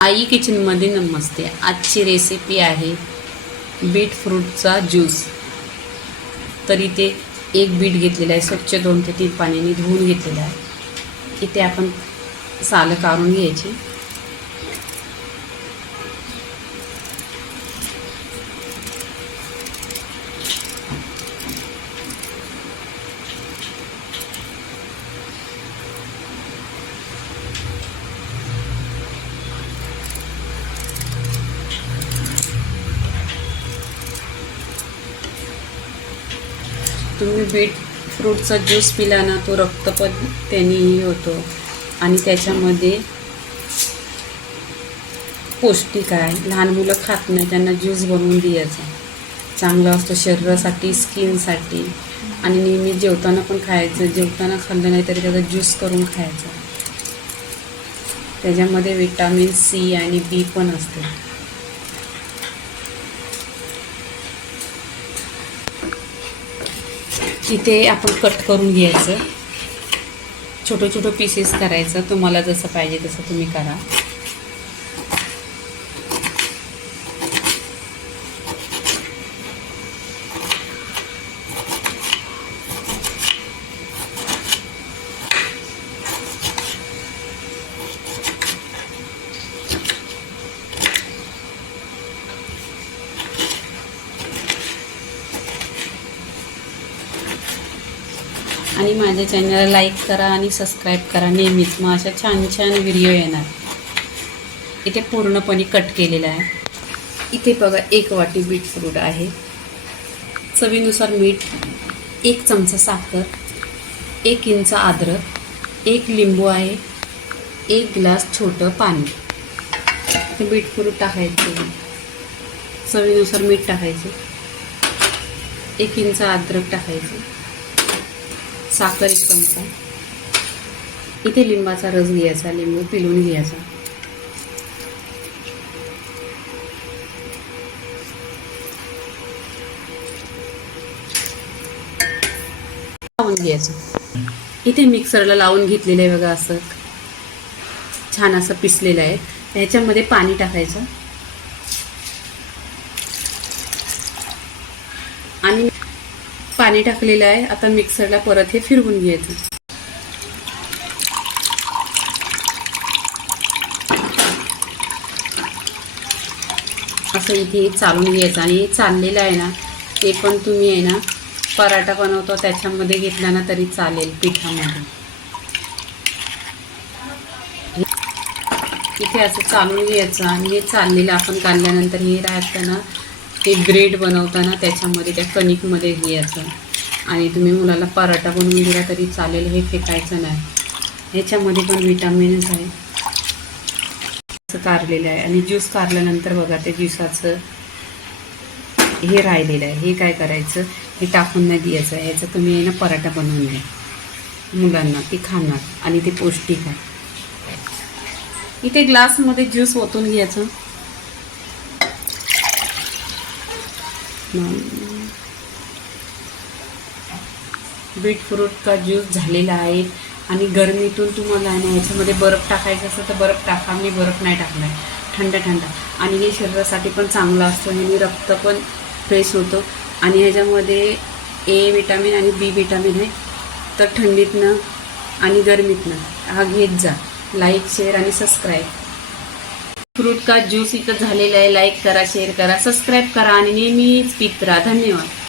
आई किचनमध्ये नमस्ते. आजची रेसिपी आहे बीट फ्रूटचा ज्यूस तर इथे एक बीट घेतलेला आहे स्वच्छ दोन ते तीन पाण्याने धुवून घेतलेला आहे. इथे आपण सालं काढून घ्यायची. तुम्ही बीट फ्रूटचा ज्यूस पिला ना तो रक्तपद त्यांनीही होतो. आणि त्याच्यामध्ये पौष्टिक आहे. लहान मुलं खात नाही त्यांना ज्यूस बनवून द्यायचा. चांगला असतो शरीरासाठी स्किनसाठी. आणि नेहमी जेवताना पण खायचं. जेवताना खाल्लं नाही तरी त्याचा ज्यूस करून खायचा. त्याच्यामध्ये विटामिन सी आणि बी पण असते. इथे आपण कट करून घ्यायचं. छोटं छोटं पीसेस करायचं. तुम्हाला जसं पाहिजे तसं तुम्ही करा. आणि माझ्या चॅनलला लाईक करा आणि सबस्क्राईब करा. नेहमीच मग अशा छान छान व्हिडिओ येणार. इथे पूर्णपणे कट केलेला आहे. इथे बघा एक वाटी बीट फ्रूट आहे. चवीनुसार मीठ एक चमचा साखर एक इंच अद्रक एक लिंबू आहे एक ग्लास छोटं पाणी. ते बीट फ्रूट टाकायचं. चवीनुसार मीठ टाकायचं. एक इंच अद्रक टाकायचं. साखर एक चमचा इथे लिंबाचा रस घ्यायचा लिंबू पिलून घ्यायचा. लावून घ्यायचं. इथे मिक्सरला लावून घेतलेलं आहे बघा असं. छान असं पिसलेलं आहे. ह्याच्यामध्ये पाणी टाकायचं. आणि पाणी टाकलेलं आहे. आता मिक्सरला परत हे फिरवून घ्यायचं. असं इथे चालून घ्यायचं. आणि हे चाललेलं आहे ना ते पण तुम्ही आहे ना पराठा बनवतो त्याच्यामध्ये घेतला ना तरी चालेल पिठामध्ये. इथे असं चालून घ्यायचं. आणि हे चाललेलं आपण काढल्यानंतर हे राहतं ना ते ब्रेड बनवताना त्याच्यामध्ये त्या कणिकमध्ये घ्यायचं. आणि तुम्ही मुलाला पराठा बनवून दिला तरी चालेल हे फेकायचं नाही. ह्याच्यामध्ये पण विटामिन्स आहे. असं कारलेलं आहे. आणि ज्यूस कारल्यानंतर बघा ते ज्यूसाचं हे राहिलेलं आहे. हे काय करायचं? हे टाकून नाही द्यायचं. ह्याचं तुम्ही आहे ना पराठा बनवून द्या मुलांना ती खाणार. आणि ते पौष्टिक आहे. इथे ग्लासमध्ये ज्यूस ओतून घ्यायचं. बीटफ्रूटचा ज्यूस झालेला आहे आणि गरमीतून तुम्हाला आहे ना याच्यामध्ये बर्फ टाकायचं असं तर बर्फ टाका. मी बर्फ नाही टाकला आहे थंड थंड. आणि हे शरीरासाठी पण चांगलं असतं. ह्याने रक्त पण फ्रेश होतं. आणि ह्याच्यामध्ये ए विटामिन आणि बी विटामिन आहे. तर थंडीतनं आणि गरमीतनं हा घेत जा. लाईक शेअर आणि सबस्क्राईब फ्रूट का ज्यूस इथं झालेला आहे लाईक करा शेअर करा सबस्क्राईब करा आणि नेहमीच पित राहा. धन्यवाद.